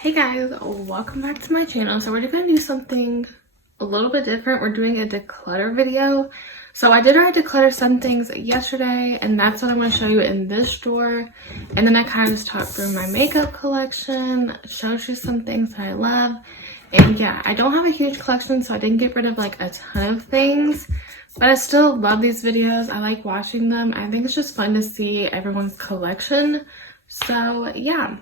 Hey guys, welcome back to my channel. So we're gonna do something a little bit different. We're doing a declutter video. So I did already declutter some things yesterday, and that's what I'm going to show you in this drawer. And then I kind of just talked through my makeup collection, showed you some things that I love. And yeah, I don't have a huge collection, so I didn't get rid of like a ton of things, but I still love these videos. I like watching them. I think it's just fun to see everyone's collection. So yeah,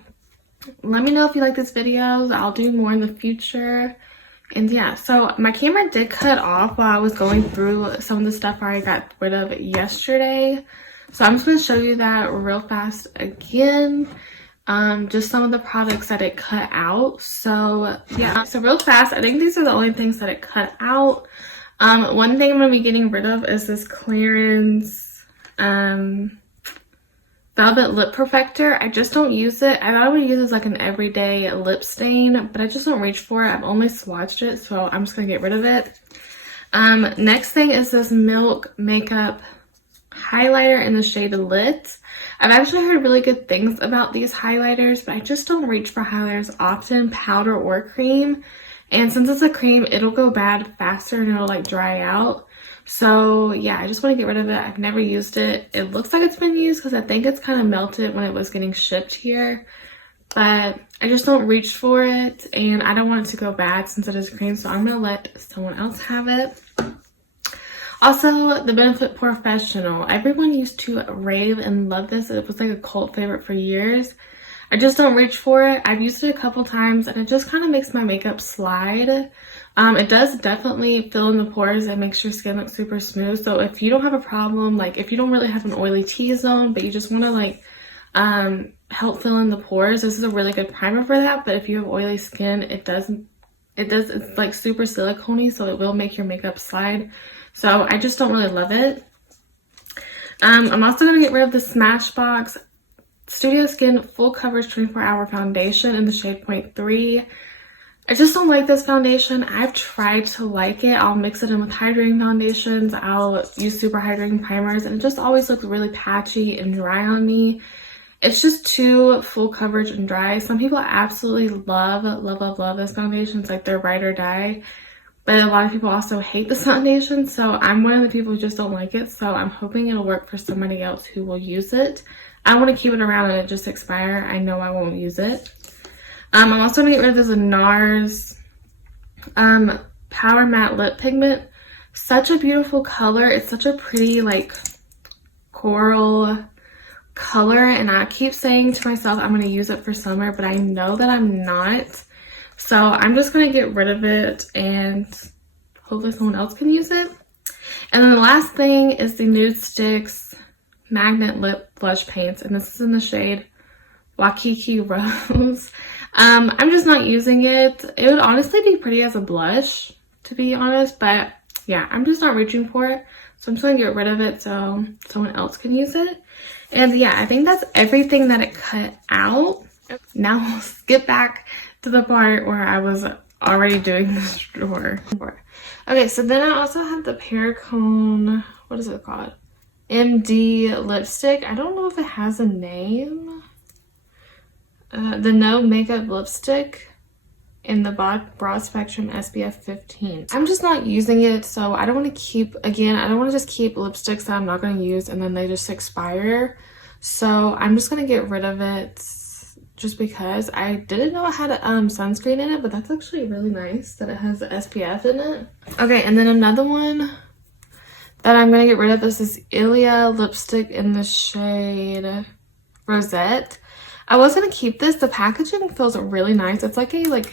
let me know if you like these videos. I'll do more in the future. And yeah, so my camera did cut off while I was going through some of the stuff I got rid of yesterday. So I'm just going to show you that real fast again. Just some of the products that it cut out. So yeah, so real fast, I think these are the only things that it cut out. One thing I'm going to be getting rid of is this clearance Velvet Lip Perfector. I just don't use it. I thought I would use it as like an everyday lip stain, but I just don't reach for it. I've only swatched it, so I'm just going to get rid of it. Next thing is this Milk Makeup highlighter in the shade Lit. I've actually heard really good things about these highlighters, but I just don't reach for highlighters often, powder or cream. And since it's a cream, it'll go bad faster and it'll like dry out. So yeah, I just want to get rid of it. I've never used it. It looks like it's been used because I think it's kind of melted when it was getting shipped here. But I just don't reach for it, and I don't want it to go bad since it is cream, so I'm going to let someone else have it. Also, the Benefit Professional. Everyone used to rave and love this. It was like a cult favorite for years. I just don't reach for it. I've used it a couple times, and it just kind of makes my makeup slide. It does definitely fill in the pores and makes your skin look super smooth. So if you don't have a problem, like if you don't really have an oily T-zone, but you just want to like help fill in the pores, this is a really good primer for that. But if you have oily skin, it's like super silicone-y, so it will make your makeup slide. So I just don't really love it. I'm also going to get rid of the Smashbox Studio Skin Full Coverage 24-Hour Foundation in the shade 0.3. I just don't like this foundation. I've tried to like it. I'll mix it in with hydrating foundations. I'll use super hydrating primers, and it just always looks really patchy and dry on me. It's just too full coverage and dry. Some people absolutely love this foundation. It's like their ride or die. But a lot of people also hate this foundation. So I'm one of the people who just don't like it. So I'm hoping it'll work for somebody else who will use it. I want to keep it around and it just expire. I know I won't use it. I'm also going to get rid of this NARS Power Matte Lip Pigment. Such a beautiful color. It's such a pretty like coral color, and I keep saying to myself I'm going to use it for summer, but I know that I'm not. So I'm just going to get rid of it and hopefully someone else can use it. And then the last thing is the Nudestix Magnet Lip Blush Paints, and this is in the shade Waikiki Rose. I'm just not using it. It would honestly be pretty as a blush, to be honest, but yeah, I'm just not reaching for it. So I'm just going to get rid of it so someone else can use it. And yeah, I think that's everything that it cut out. Now we'll skip back to the part where I was already doing this drawer. Okay, so then I also have the Perricone, what is it called? MD lipstick. I don't know if it has a name. The No Makeup Lipstick in the Broad Spectrum SPF 15. I'm just not using it, so I don't want to keep, again, I don't want to just keep lipsticks that I'm not going to use and then they just expire. So I'm just going to get rid of it just because. I didn't know it had a sunscreen in it, but that's actually really nice that it has SPF in it. Okay, and then another one that I'm going to get rid of is this Ilia lipstick in the shade Rosette. I was going to keep this. The packaging feels really nice. It's like a, like,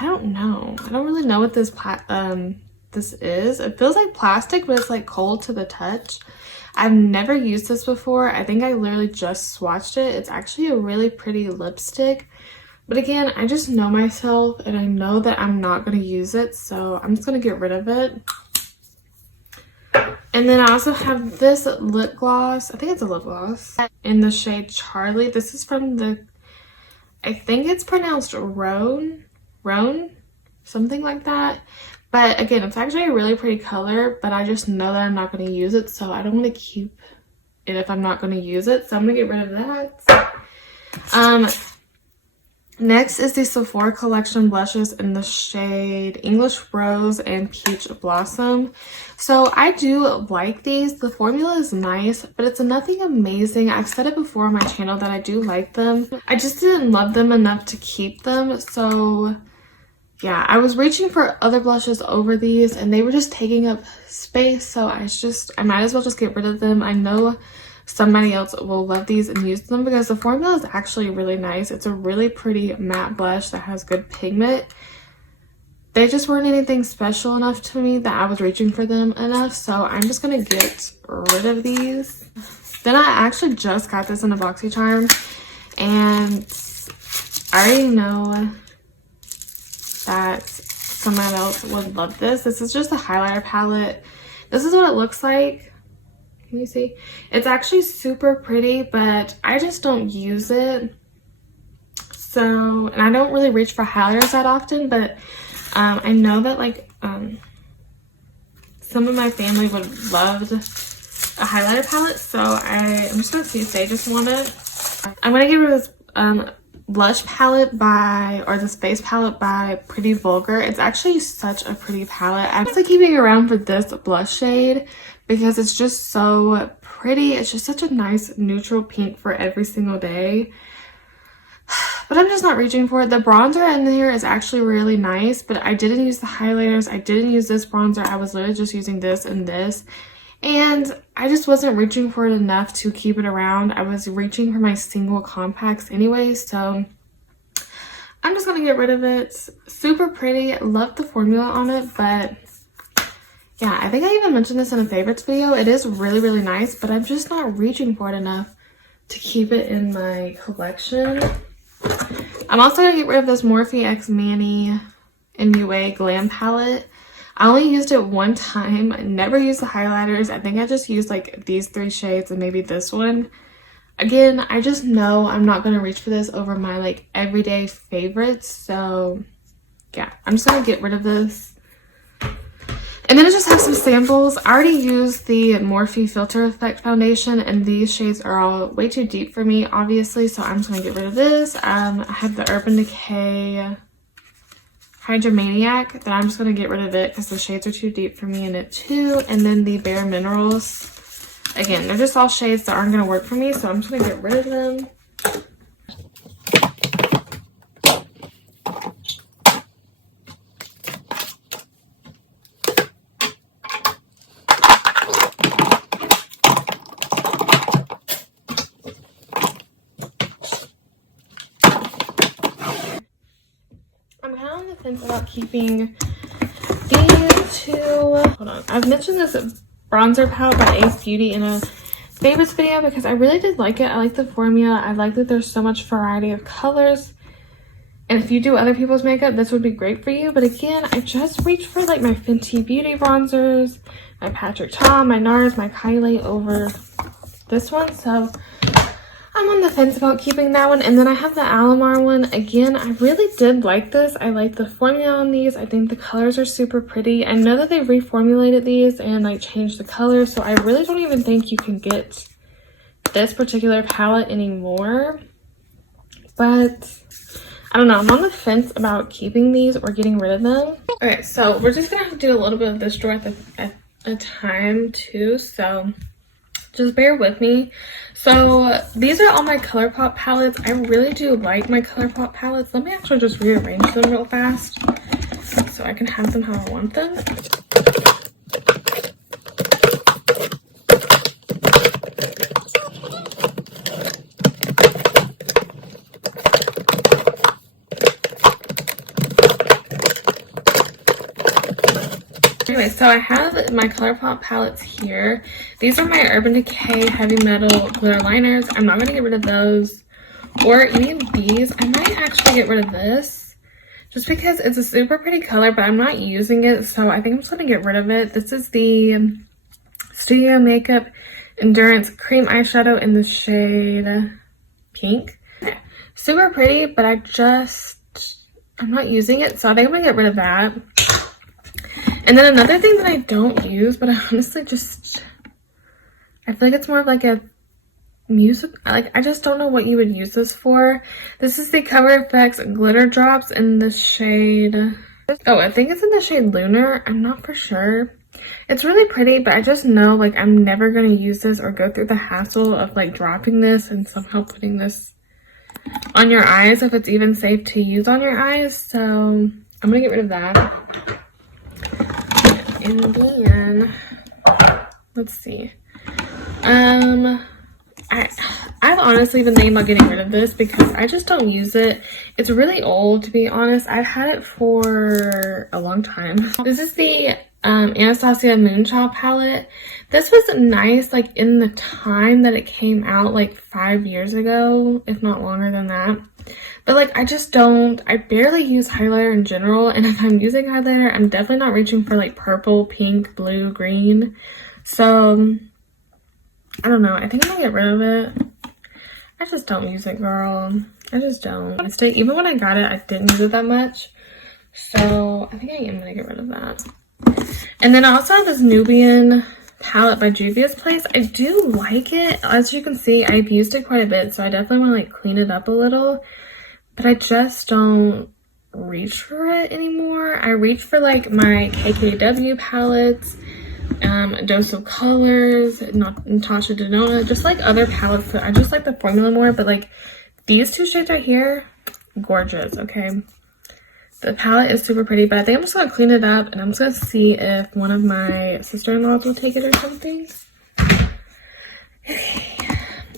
I don't know. I don't really know what this is. It feels like plastic, but it's like cold to the touch. I've never used this before. I think I literally just swatched it. It's actually a really pretty lipstick. But again, I just know myself and I know that I'm not going to use it. So I'm just going to get rid of it. And then I also have this lip gloss. I think it's a lip gloss in the shade Charlie. This is from the, I think it's pronounced Roan, something like that. But again, it's actually a really pretty color, but I just know that I'm not going to use it, so I don't want to keep it if I'm not going to use it. So I'm going to get rid of that. Next is the Sephora Collection blushes in the shade English Rose and Peach Blossom. So I do like these. The formula is nice, but it's nothing amazing. I've said it before on my channel that I do like them. I just didn't love them enough to keep them. So yeah, I was reaching for other blushes over these and they were just taking up space. So I might as well just get rid of them. I know somebody else will love these and use them because the formula is actually really nice. It's a really pretty matte blush that has good pigment. They just weren't anything special enough to me that I was reaching for them enough. So I'm just going to get rid of these. Then I actually just got this in a BoxyCharm. And I already know that someone else would love this. This is just a highlighter palette. This is what it looks like. Can you see? It's actually super pretty, but I just don't use it. So, and I don't really reach for highlighters that often, but I know that like some of my family would love a highlighter palette. So I'm just going to see if they just want it. I'm going to get rid of this blush palette this face palette by Pretty Vulgar. It's actually such a pretty palette. I'm actually keeping it around for this blush shade because it's just so pretty. It's just such a nice neutral pink for every single day. But I'm just not reaching for it. The bronzer in here is actually really nice, but I didn't use the highlighters. I didn't use this bronzer. I was literally just using this and this. And I just wasn't reaching for it enough to keep it around. I was reaching for my single compacts anyway, so I'm just going to get rid of it. Super pretty. Love the formula on it, but yeah, I think I even mentioned this in a favorites video. It is really, really nice, but I'm just not reaching for it enough to keep it in my collection. I'm also going to get rid of this Morphe x Manny MUA Glam palette. I only used it one time. I never used the highlighters. I think I just used like these 3 shades and maybe this one. Again, I just know I'm not going to reach for this over my like everyday favorites. So yeah, I'm just going to get rid of this. And then I just have some samples. I already used the Morphe Filter Effect foundation and these shades are all way too deep for me, obviously. So I'm just going to get rid of this. I have the Urban Decay Hydromaniac that I'm just going to get rid of it because the shades are too deep for me in it too. And then the Bare Minerals. Again, they're just all shades that aren't going to work for me, so I'm just going to get rid of them. I'm kind of on the fence about keeping these two. Hold on. I've mentioned this bronzer palette by Ace Beauty in a favorites video because I really did like it. I like the formula. I like that there's so much variety of colors. And if you do other people's makeup, this would be great for you. But again, I just reached for like my Fenty Beauty bronzers, my Patrick Ta, my NARS, my Kylie over this one. So I'm on the fence about keeping that one. And then I have the Alamar one. Again, I really did like this. I like the formula on these. I think the colors are super pretty. I know that they reformulated these and like changed the colors. So I really don't even think you can get this particular palette anymore. But I don't know. I'm on the fence about keeping these or getting rid of them. Okay, so we're just going to do a little bit of this drawer at a time too. So just bear with me. So these are all my Colourpop palettes. I really do like my Colourpop palettes. Let me actually just rearrange them real fast so I can have them how I want them. Anyway, so I have my Colourpop palettes here. These are my Urban Decay Heavy Metal Glitter Liners. I'm not going to get rid of those or any of these. I might actually get rid of this just because it's a super pretty color, but I'm not using it. So I think I'm just going to get rid of it. This is the Studio Makeup Endurance Cream Eyeshadow in the shade Pink. Super pretty, but I'm not using it. So I think I'm going to get rid of that. And then another thing that I don't use, but I honestly I feel like it's more of like a music, like, I just don't know what you would use this for. This is the Cover FX Glitter Drops in the shade, oh, I think it's in the shade Lunar. I'm not for sure. It's really pretty, but I just know, like, I'm never going to use this or go through the hassle of, like, dropping this and somehow putting this on your eyes if it's even safe to use on your eyes. So I'm going to get rid of that. And then, let's see. I've honestly been thinking about getting rid of this because I just don't use it. It's really old, to be honest. I've had it for a long time. This is the Anastasia Moonchild palette. This was nice, like, in the time that it came out, like 5 years ago, if not longer than that. But, like, I barely use highlighter in general, and if I'm using highlighter, I'm definitely not reaching for, like, purple, pink, blue, green. So, I don't know. I think I'm gonna get rid of it. I just don't use it, girl. I just don't. Even when I got it, I didn't use it that much. So, I think I am gonna get rid of that. And then I also have this Nubian palette by Juvia's Place. I do like it. As you can see, I've used it quite a bit, so I definitely want to, like, clean it up a little. But I just don't reach for it anymore. I reach for, like, my KKW palettes, Dose of Colors, Natasha Denona, just like other palettes. I just like the formula more, but like these two shades right here, gorgeous. Okay, the palette is super pretty, but I think I'm just gonna clean it up and I'm just gonna see if one of my sister-in-laws will take it or something. Okay.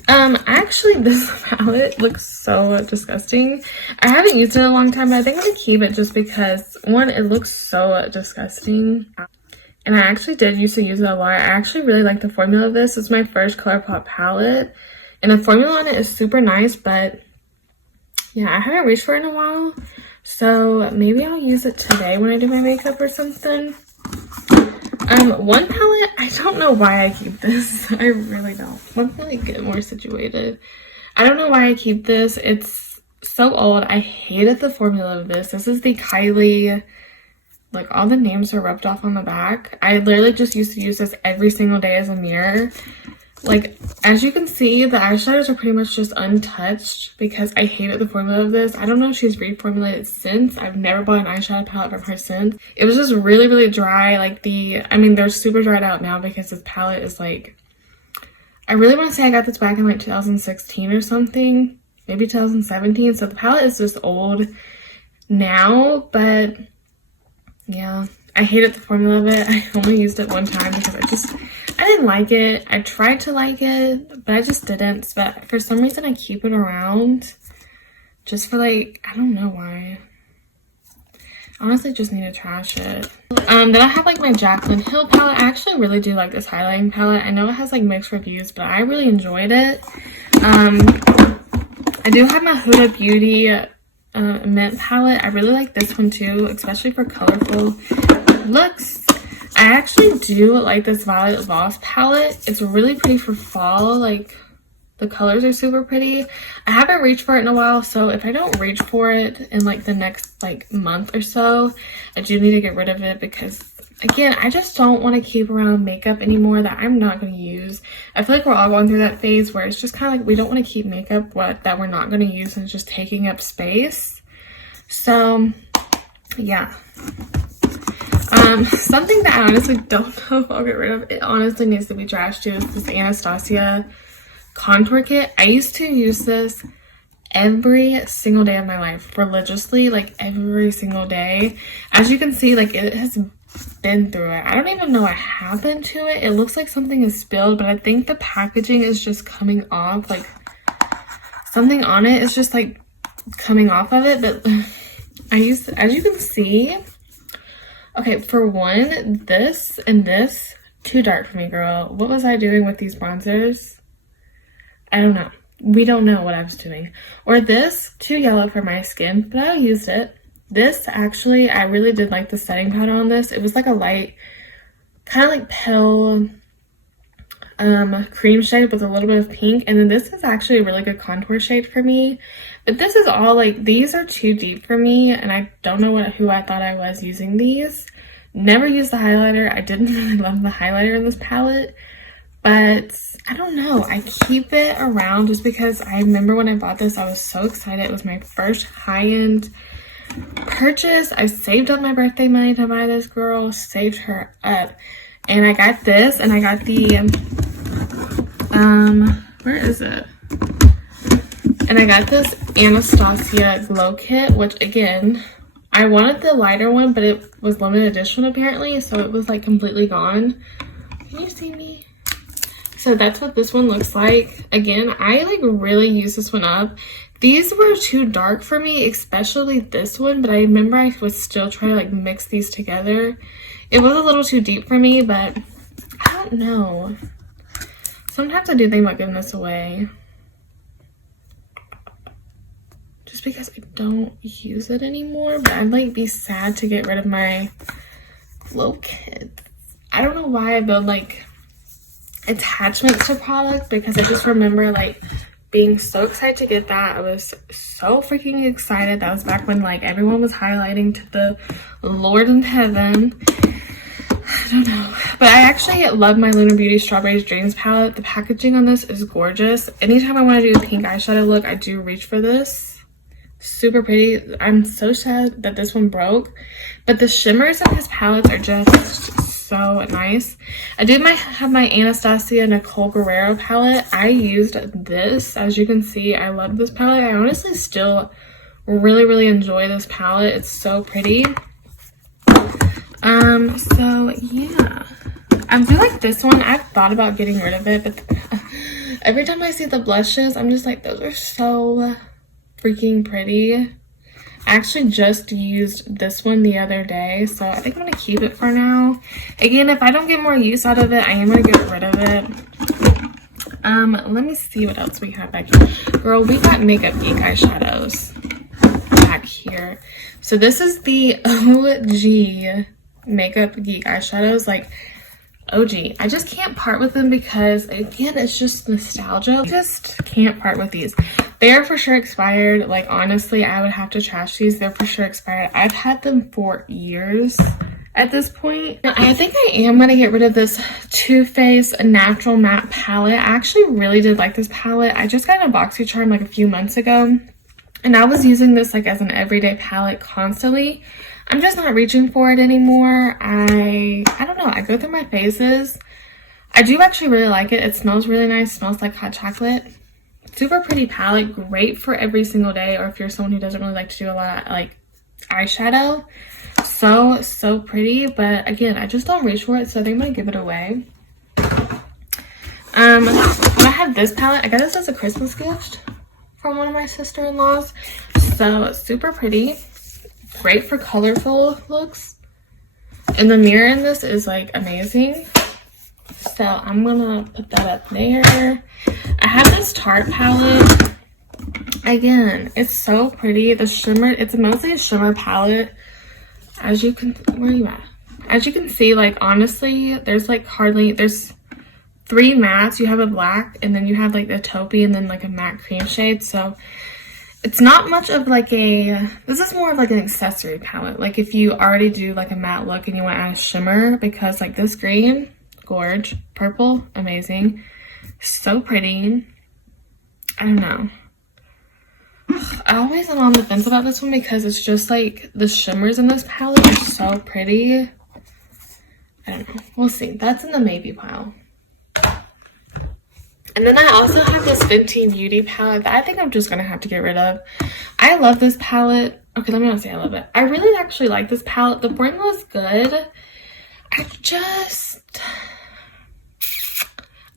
Actually, this palette looks so disgusting. I haven't used it in a long time, but I think I'm gonna keep it just because, one, it looks so disgusting. And I actually did used to use it a lot. I actually really like the formula of this. It's my first Colourpop palette. And the formula on it is super nice, but yeah, I haven't reached for it in a while. So maybe I'll use it today when I do my makeup or something. One palette, I don't know why I keep this. I really don't. Let me like get more situated. I don't know why I keep this. It's so old. I hated the formula of this. This is the Kylie. Like, all the names are rubbed off on the back. I literally just used to use this every single day as a mirror. Like, as you can see, the eyeshadows are pretty much just untouched because I hated the formula of this. I don't know if she's reformulated since. I've never bought an eyeshadow palette from her since. It was just really, really dry. Like, I mean, they're super dried out now because this palette is like, I really want to say I got this back in like 2016 or something. Maybe 2017. So the palette is just old now, but yeah, I hated the formula of it. I only used it one time because I didn't like it. I tried to like it, but I just didn't. But for some reason, I keep it around just for like, I don't know why. I honestly just need to trash it. Then I have like my Jaclyn Hill palette. I actually really do like this highlighting palette. I know it has like mixed reviews, but I really enjoyed it. I do have my Huda Beauty mint palette. I really like this one too, especially for colorful looks. I actually do like this Violet Voss palette. It's really pretty for fall. Like, the colors are super pretty. I haven't reached for it in a while, so if I don't reach for it in like the next like month or so, I do need to get rid of it because, again, I just don't want to keep around makeup anymore that I'm not going to use. I feel like we're all going through that phase where it's just kind of like we don't want to keep makeup that we're not going to use and it's just taking up space. So, yeah. Something that I honestly don't know if I'll get rid of, it honestly needs to be trashed too, is this Anastasia Contour Kit. I used to use this every single day of my life, religiously, like every single day. As you can see, like, it has been through it. I don't even know what happened to it. It looks like something is spilled, but I think the packaging is just coming off. Like, something on it is just like coming off of it. But as you can see, okay, for one, this and this, too dark for me, girl. What was I doing with these bronzers? I don't know. We don't know what I was doing. Or this, too yellow for my skin, but I used it. This, actually, I really did like the setting powder on this. It was like a light, kind of like pale cream shade with a little bit of pink. And then this is actually a really good contour shade for me. But this is all like, these are too deep for me. And I don't know who I thought I was using these. Never used the highlighter. I didn't really love the highlighter in this palette. But I don't know. I keep it around just because I remember when I bought this, I was so excited. It was my first high-end purchase. I saved up my birthday money to buy this, girl. Saved her up. And I got this, and I got the, where is it? And I got this Anastasia Glow Kit, which again, I wanted the lighter one, but it was limited edition apparently, so it was like completely gone. Can you see me? So that's what this one looks like. Again, I like really used this one up. These were too dark for me, especially this one, but I remember I was still trying to like mix these together. It was a little too deep for me, but I don't know. Sometimes I do think about giving this away. Just because I don't use it anymore, but I'd like be sad to get rid of my glow kit. I don't know why I build like attachments to products, because I just remember like being so excited to get that. I was so freaking excited. That was back when like everyone was highlighting to the Lord in heaven. I don't know, but I actually love my Huda Beauty Strawberries Dreams palette. The packaging on this is gorgeous. Anytime I want to do a pink eyeshadow look, I do reach for this. Super pretty. I'm so sad that this one broke, but the shimmers in his palettes are just so nice. I did have my Anastasia Nicole Guerrero palette. I used this. As you can see, I love this palette. I honestly still really enjoy this palette. It's so pretty. So yeah, I do like this one. I've thought about getting rid of it, but every time I see the blushes, I'm just like, those are so freaking pretty. I actually just used this one the other day, so I think I'm gonna keep it for now. Again, if I don't get more use out of it, I am gonna get rid of it. Let me see what else we have back here. Girl, we got Makeup Geek eyeshadows back here. So this is the OG Makeup Geek eyeshadows, like OG. I just can't part with them because again, it's just nostalgia. I just can't part with these. They're for sure expired. Like honestly, I would have to trash these. They're for sure expired. I've had them for years at this point. I think I am gonna get rid of this Too Faced Natural Matte palette. I actually really did like this palette. I just got a BoxyCharm like a few months ago, and I was using this like as an everyday palette constantly. I'm just not reaching for it anymore. I don't know. I go through my phases. I do actually really like it. It smells really nice. Smells like hot chocolate. Super pretty palette. Great for every single day, or if you're someone who doesn't really like to do a lot of like eyeshadow. So pretty. But again, I just don't reach for it, so I think I'm gonna give it away. I have this palette. I got this as a Christmas gift from one of my sister-in-laws. So super pretty. Great for colorful looks, and the mirror in this is like amazing, so I'm gonna put that up there. I have this Tarte palette. Again, it's so pretty. The shimmer, it's mostly a shimmer palette. As you can, where are you at? As you can see, like honestly, there's like hardly, there's 3 mattes. You have a black, and then you have like the taupey, and then like a matte cream shade. So it's not much of like a, this is more of like an accessory palette. Like if you already do like a matte look and you want to add a shimmer, because like this green, gorge, purple, amazing, so pretty. I don't know. I always am on the fence about this one because it's just like the shimmers in this palette are so pretty. I don't know. We'll see. That's in the maybe pile. And then I also have this Fenty Beauty palette that I think I'm just going to have to get rid of. I love this palette. Okay, let me not say I love it. I really actually like this palette. The formula is good.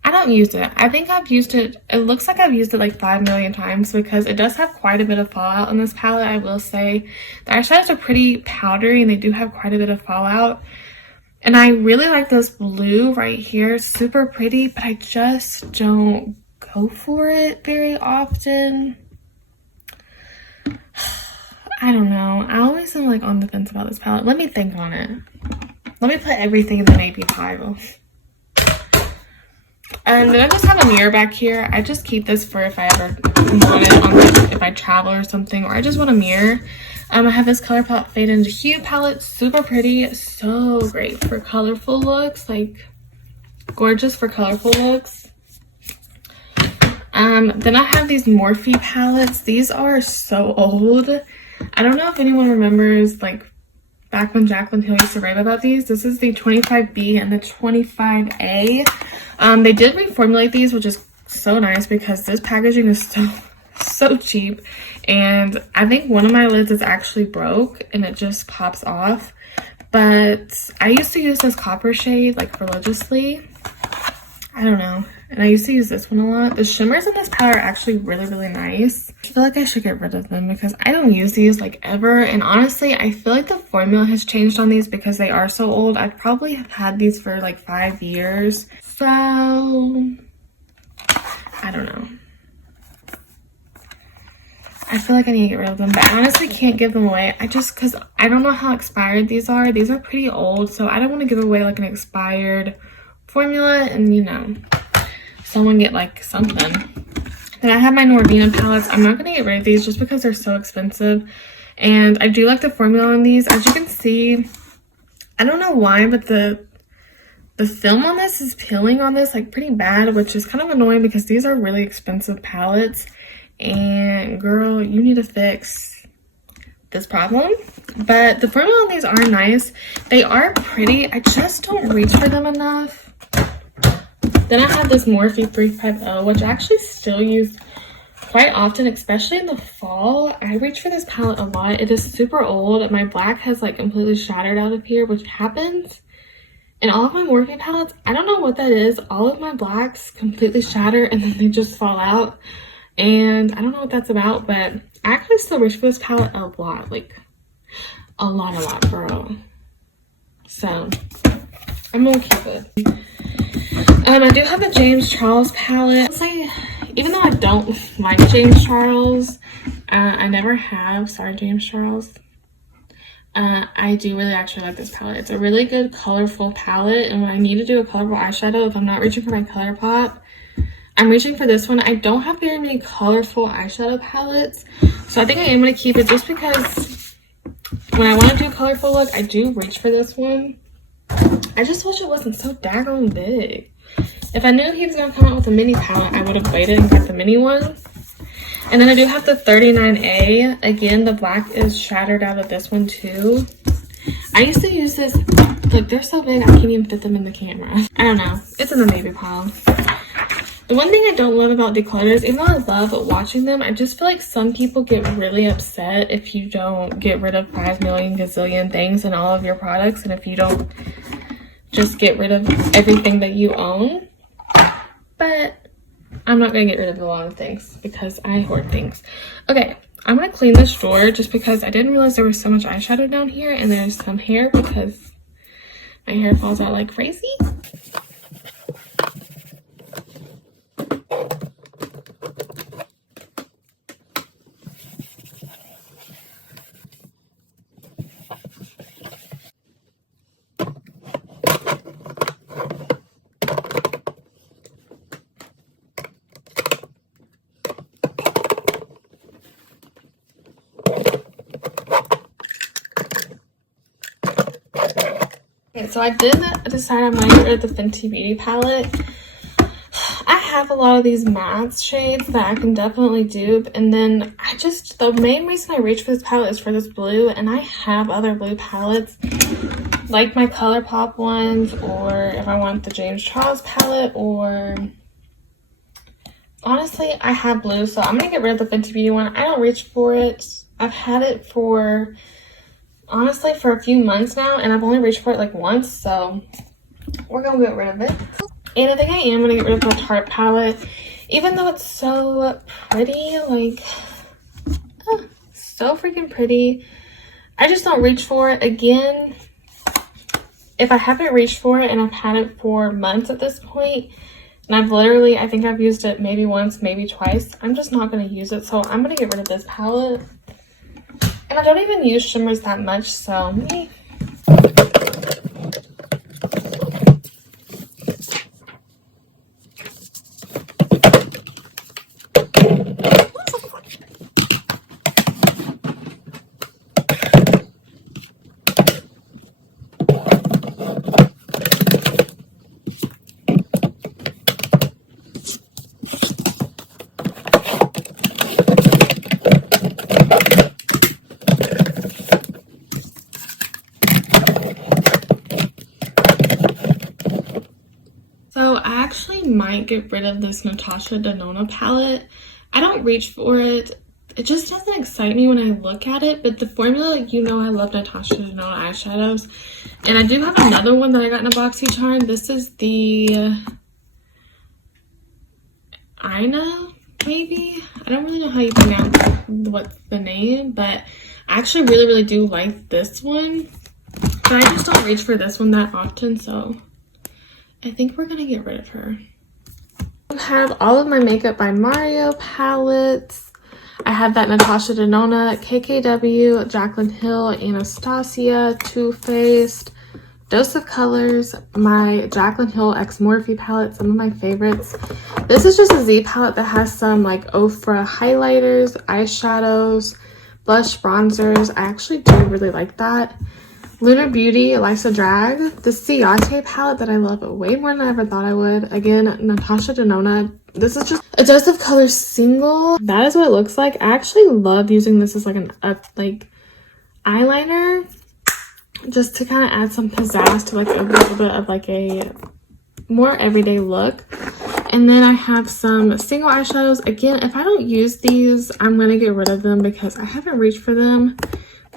I don't use it. I think I've used it. It looks like I've used it like 5 million times because it does have quite a bit of fallout in this palette, I will say. The eyeshadows are pretty powdery and they do have quite a bit of fallout. And I really like this blue right here. It's super pretty, but I just don't go for it very often. I don't know. I always am like on the fence about this palette. Let me think on it. Let me put everything in the maybe pile. And then I just have a mirror back here. I just keep this for if I ever want it on, like, if I travel or something, or I just want a mirror. I have this Colourpop Fade into Hue palette. Super pretty. So great for colorful looks. Like, Gorgeous for colorful looks. Then I have these Morphe palettes. These are so old. I don't know if anyone remembers, like, back when Jaclyn Hill used to rave about these. This is the 25B and the 25A. They did reformulate these, which is so nice because this packaging is so cheap. And I think one of my lids is actually broke and it just pops off. But I used to use this copper shade, like, religiously. I don't know. And I used to use this one a lot. The shimmers in this palette are actually really, really nice. I feel like I should get rid of them because I don't use these, like, ever. And honestly, I feel like the formula has changed on these because they are so old. I probably have had these for, like, 5 years. So, I don't know. I feel like I need to get rid of them, but I honestly can't give them away. Because I don't know how expired these are. These are pretty old, so I don't want to give away, like, an expired formula and, you know, someone get, like, something. Then I have my Norvina palettes. I'm not going to get rid of these just because they're so expensive. And I do like the formula on these. As you can see, I don't know why, but the film on this is peeling on this, like, pretty bad, which is kind of annoying because these are really expensive palettes. And girl, you need to fix this problem. But the formula on these are nice. They are pretty. I just don't reach for them enough. Then I have this Morphe 350, which I actually still use quite often, especially in the fall. I reach for this palette a lot. It is super old. My black has, like, completely shattered out of here, which happens in all of my Morphe palettes. I don't know what that is. All of my blacks completely shatter and then they just fall out. And I don't know what that's about, but I actually still reach for this palette a lot. Like, a lot, girl. So, I'm gonna keep it. I do have the James Charles palette. I'll say, even though I don't like James Charles, I never have. Sorry, James Charles. I do really actually like this palette. It's a really good colorful palette, and when I need to do a colorful eyeshadow, if I'm not reaching for my Colourpop, I'm reaching for this one. I don't have very many colorful eyeshadow palettes, so I think I am going to keep it just because when I want to do a colorful look, I do reach for this one. I just wish it wasn't so daggone big. If I knew he was going to come out with a mini palette, I would have waited and got the mini one. And then I do have the 39A. Again, the black is shattered out of this one too. I used to use this. Look, they're so big I can't even fit them in the camera. I don't know. It's in the baby pile. The one thing I don't love about declutters, even though I love watching them, I just feel like some people get really upset if you don't get rid of 5 million gazillion things in all of your products, and if you don't just get rid of everything that you own. But I'm not going to get rid of a lot of things because I hoard things. Okay, I'm going to clean this drawer just because I didn't realize there was so much eyeshadow down here, and there's some hair because my hair falls out like crazy. Okay, so I did decide I'm going to get rid of the Fenty Beauty palette. I have a lot of these matte shades that I can definitely dupe, and then the main reason I reach for this palette is for this blue, and I have other blue palettes, like my Colourpop ones, or if I want the James Charles palette, or honestly, I have blue, so I'm going to get rid of the Fenty Beauty one. I don't reach for it. I've had it for honestly for a few months now, and I've only reached for it like once, so we're gonna get rid of it. And I think I am gonna get rid of the Tarte palette, even though it's so pretty, like so freaking pretty. I just don't reach for it. Again, if I haven't reached for it and I've had it for months at this point, and I think I've used it maybe once, maybe twice, I'm just not gonna use it. So I'm gonna get rid of this palette. And I don't even use shimmers that much, so might get rid of this Anastasia Denona palette. I don't reach for it. It just doesn't excite me when I look at it, but the formula, you know I love Anastasia Denona eyeshadows. And I do have another one that I got in a BoxyCharm. This is the Ina, maybe? I don't really know how you pronounce what's the name, but I actually really do like this one. But I just don't reach for this one that often, so I think we're gonna get rid of her. I have all of my Makeup by Mario palettes. I have that Anastasia Denona, KKW, Jaclyn Hill, Anastasia, Too Faced, Dose of Colors, my Jaclyn Hill x Morphe palette, some of my favorites. This is just a Z palette that has some like Ofra highlighters, eyeshadows, blush, bronzers. I actually do really like that. Huda Beauty, Elisa Drag, the Ciate palette that I love way more than I ever thought I would. Again, Anastasia Denona. This is just a Dose of Colors single. That is what it looks like. I actually love using this as like an eyeliner, just to kind of add some pizzazz to like a little bit of like a more everyday look. And then I have some single eyeshadows. Again, if I don't use these, I'm gonna get rid of them because I haven't reached for them.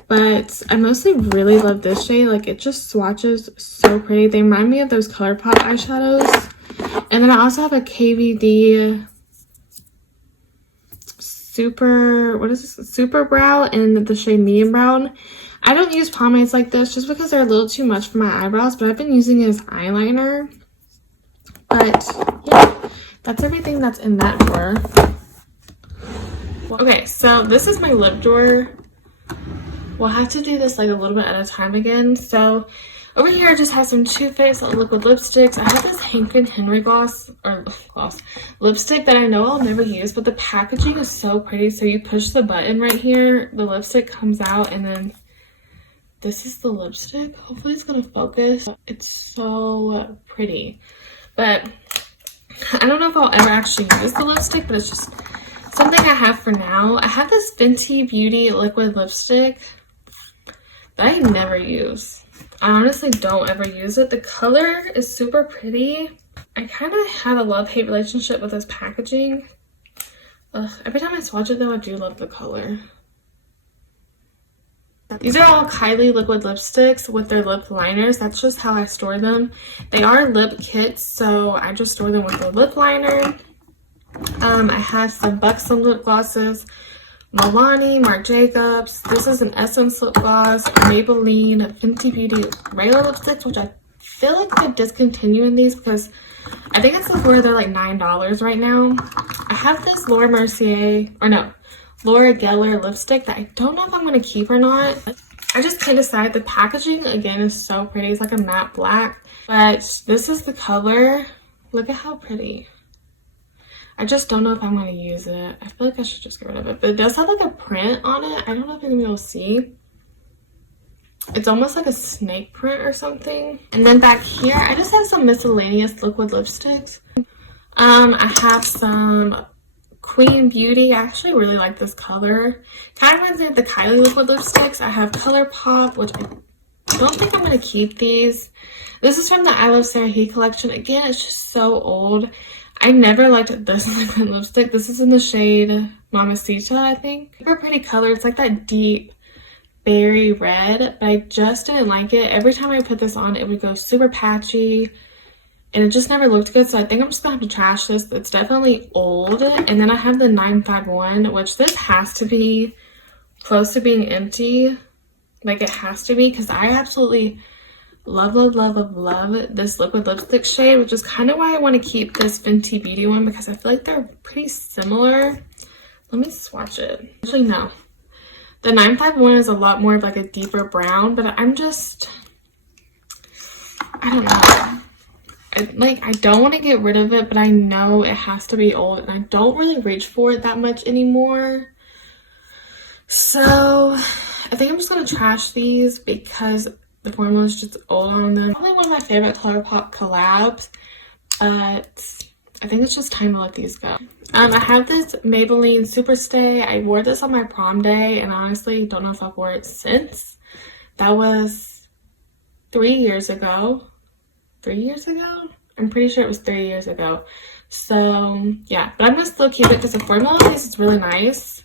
But I mostly really love this shade. Like, it just swatches so pretty. They remind me of those Colourpop eyeshadows. And then I also have a KVD Super Brow in the shade Medium Brown. I don't use pomades like this just because they're a little too much for my eyebrows, but I've been using it as eyeliner. But yeah, that's everything that's in that drawer. Okay, so this is my lip drawer. We'll have to do this like a little bit at a time again. So over here I just have some Too Faced liquid lipsticks. I have this Hank and Henry lipstick that I know I'll never use, but the packaging is so pretty. So you push the button right here, the lipstick comes out, and then this is the lipstick. Hopefully it's gonna focus. It's so pretty. But I don't know if I'll ever actually use the lipstick, but it's just something I have for now. I have this Fenty Beauty liquid lipstick that I never use. I honestly don't ever use it. The color is super pretty. I kind of have a love-hate relationship with this packaging. Every time I swatch it though, I do love the color. These are all Kylie liquid lipsticks with their lip liners. That's just how I store them. They are lip kits, so I just store them with the lip liner. I have some Buxom lip glosses, Milani, Marc Jacobs. This is an Essence lip gloss, Maybelline, Fenty Beauty regular lipsticks, which I feel like they're discontinuing these because I think it's Sephora, they're like $9 right now. I have this Laura Geller lipstick that I don't know if I'm going to keep or not. I just can't decide. The packaging, again, is so pretty. It's like a matte black, but this is the color. Look at how pretty. I just don't know if I'm going to use it. I feel like I should just get rid of it. But it does have like a print on it. I don't know if you're going to be able to see. It's almost like a snake print or something. And then back here, I just have some Miscellaneous liquid lipsticks. I have some Queen Beauty. I actually really like this color. Kind of reminds me of the Kylie liquid lipsticks. I have Colourpop, which I don't think I'm going to keep these. This is from the I Love Sarah He collection. Again, it's just so old. I never liked this liquid lipstick. This is in the shade Mamacita, I think. Super pretty color. It's like that deep berry red, but I just didn't like it. Every time I put this on, it would go super patchy, and it just never looked good. So I think I'm just gonna have to trash this. It's definitely old. And then I have the 951, which this has to be close to being empty. Like, it has to be, because I absolutely love this liquid lipstick shade, which is kind of why I want to keep this Fenty Beauty one, because I feel like they're pretty similar. Let me swatch it. Actually, no. The 951 is a lot more of like a deeper brown, but I don't know. I don't want to get rid of it, but I know it has to be old, and I don't really reach for it that much anymore. So I think I'm just going to trash these because the formula is just old on them. Probably one of my favorite Colourpop collabs, but I think it's just time to let these go. I have this Maybelline Superstay. I wore this on my prom day, and I honestly don't know if I've worn it since. That was 3 years ago. 3 years ago? I'm pretty sure it was 3 years ago. So yeah, but I'm gonna still keep it because the formula of these is really nice.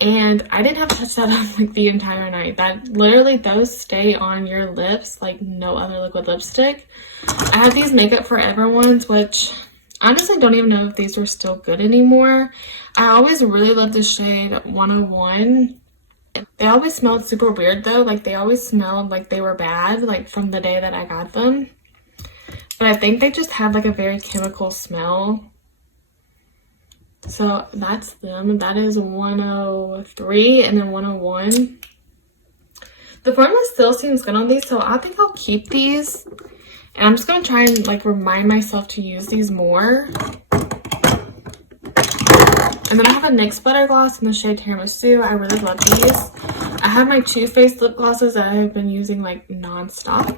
And I didn't have to touch that on like the entire night. That literally, those stay on your lips like no other liquid lipstick. I have these Makeup Forever ones, which honestly don't even know if these were still good anymore. I always really loved the shade 101. They always smelled super weird though. Like they always smelled like they were bad, like from the day that I got them. But I think they just have like a very chemical smell. So that's them. That is 103 and then 101. The formula still seems good on these, so I think I'll keep these. And I'm just going to try and like remind myself to use these more. And then I have a NYX Butter Gloss in the shade Tiramisu. I really love these. I have my Too Faced lip glosses that I have been using like non-stop.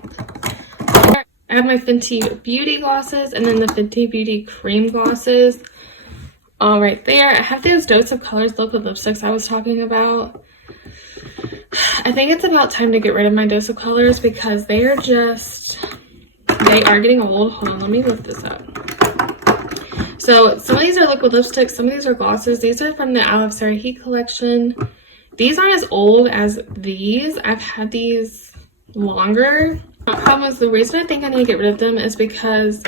I have my Fenty Beauty glosses and then the Fenty Beauty cream glosses. All right there. I have those Dose of Colors liquid lipsticks I was talking about. I think it's about time to get rid of my Dose of Colors because they are getting old. Hold on, let me lift this up. So some of these are liquid lipsticks, some of these are glosses. These are from the I Love Sarah Heat collection. These aren't as old as these. I've had these longer. The problem is, the reason I think I need to get rid of them is because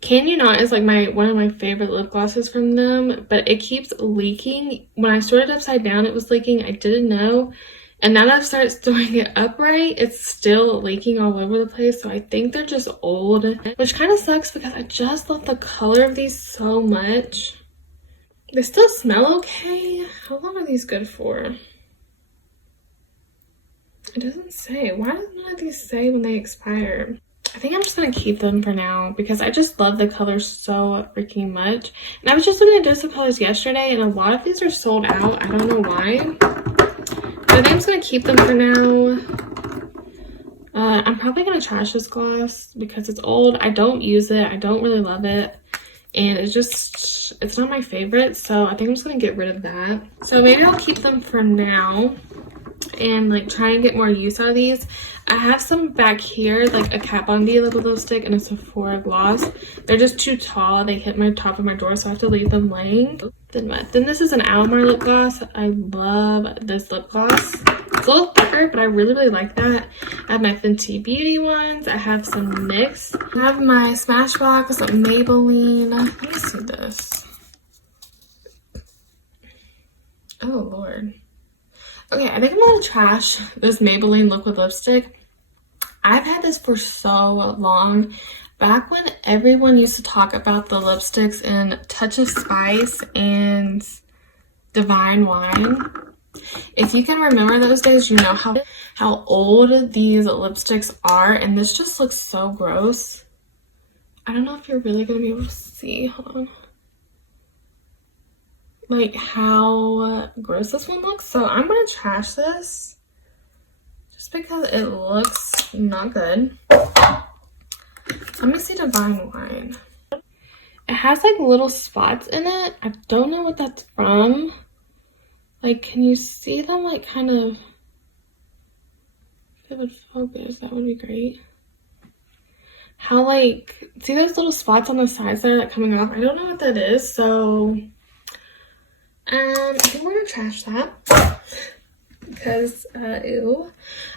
Can You Not is like one of my favorite lip glosses from them, but it keeps leaking. When I stored it upside down, it was leaking. I didn't know. And now that I've started storing it upright, it's still leaking all over the place. So I think they're just old, which kind of sucks because I just love the color of these so much. They still smell okay. How long are these good for? It doesn't say. Why does none of these say when they expire? I think I'm just going to keep them for now because I just love the color so freaking much. And I was just looking at Dose of Colors yesterday and a lot of these are sold out. I don't know why. But I think I'm just going to keep them for now. I'm probably going to trash this gloss because it's old. I don't use it. I don't really love it. And it's not my favorite. So I think I'm just going to get rid of that. So maybe I'll keep them for now and like try and get more use out of these. I have some back here, like a Kat Von D liquid lipstick and a Sephora gloss. They're just too tall. They hit my top of my drawer, so I have to leave them laying. Then this is an Almar lip gloss. I love this lip gloss. It's a little thicker, but I really, really like that. I have my Fenty Beauty ones. I have some NYX. I have my Smashbox, Maybelline. Let me see this. Oh, Lord. Okay, I think I'm going to trash this Maybelline liquid lipstick. I've had this for so long. Back when everyone used to talk about the lipsticks in Touch of Spice and Divine Wine. If you can remember those days, you know how old these lipsticks are. And this just looks so gross. I don't know if you're really going to be able to see. Hold on. Like how gross this one looks. So I'm going to trash this just because it looks not good. Let me see Divine Wine. It has like little spots in it. I don't know what that's from. Like, can you see them like kind of? If it would focus, that would be great. How like, see those little spots on the sides that are like coming off? I don't know what that is, so I think we're gonna trash that because ew.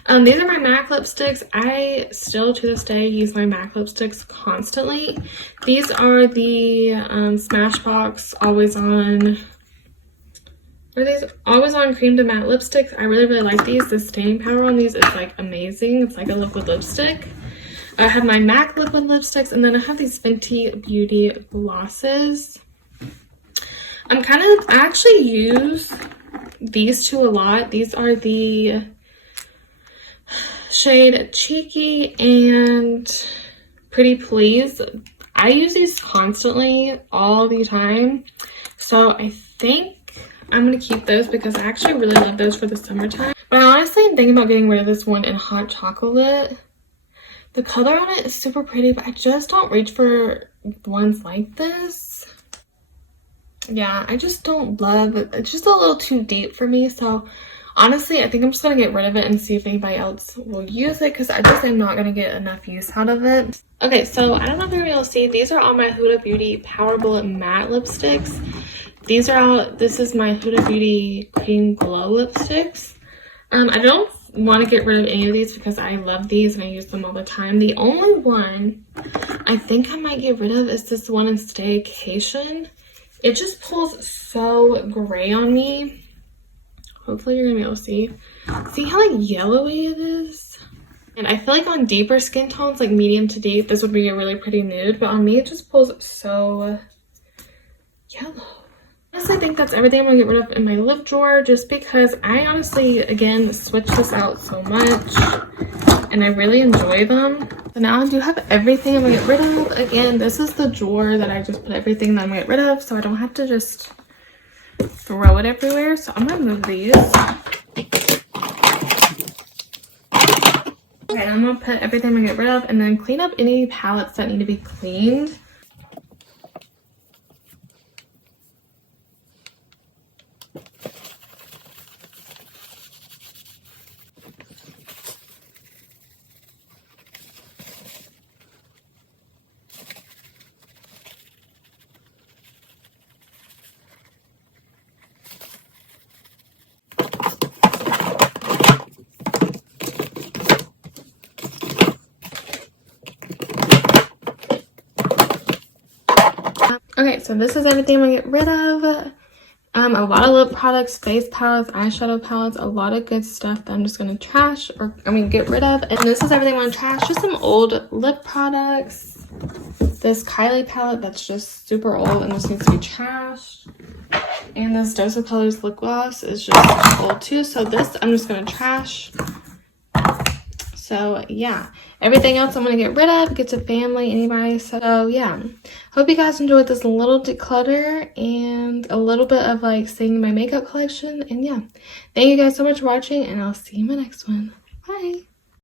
These are my MAC lipsticks. I still to this day use my MAC lipsticks constantly. These are the Smashbox Always On. Are these Always On Cream to Matte lipsticks? I really, really like these. The staying power on these is like amazing. It's like a liquid lipstick. I have my MAC liquid lipsticks, and then I have these Fenty Beauty glosses. I actually use these two a lot. These are the shade Cheeky and Pretty Please. I use these constantly all the time. So I think I'm going to keep those because I actually really love those for the summertime. But I honestly am thinking about getting rid of this one in Hot Chocolate. The color on it is super pretty, but I just don't reach for ones like this. Yeah, I just don't love it. It's just a little too deep for me, so Honestly, I think I'm just going to get rid of it and see if anybody else will use it, because I just am not going to get enough use out of it. Okay, so I don't know if you're able to see, these are all my Huda Beauty Power Bullet Matte lipsticks. These are all, this is my Huda Beauty Cream Glow lipsticks. I don't want to get rid of any of these because I love these and I use them all the time. The only one I think I might get rid of is this one in Staycation. It just pulls so gray on me. Hopefully you're gonna be able to see. See how like yellowy it is? And I feel like on deeper skin tones, like medium to deep, this would be a really pretty nude, but on me it just pulls so yellow. Honestly, I think that's everything I'm gonna get rid of in my lip drawer, just because I honestly, again, switch this out so much and I really enjoy them. So now I do have everything I'm gonna get rid of. Again, this is the drawer that I just put everything that I'm gonna get rid of, so I don't have to just throw it everywhere. So I'm gonna move these. Okay, I'm gonna put everything I'm gonna get rid of and then clean up any palettes that need to be cleaned. Okay, so this is everything I'm gonna get rid of. A lot of lip products, face palettes, eyeshadow palettes, a lot of good stuff that I'm just gonna trash, or get rid of. And this is everything I want to trash. Just some old lip products. This Kylie palette that's just super old and just needs to be trashed. And this Dose of Colors lip gloss is just old too. So this I'm just gonna trash. So yeah, everything else I'm gonna get rid of, get to family, anybody. So yeah, hope you guys enjoyed this little declutter and a little bit of like seeing my makeup collection. And yeah, thank you guys so much for watching, and I'll see you in my next one. Bye.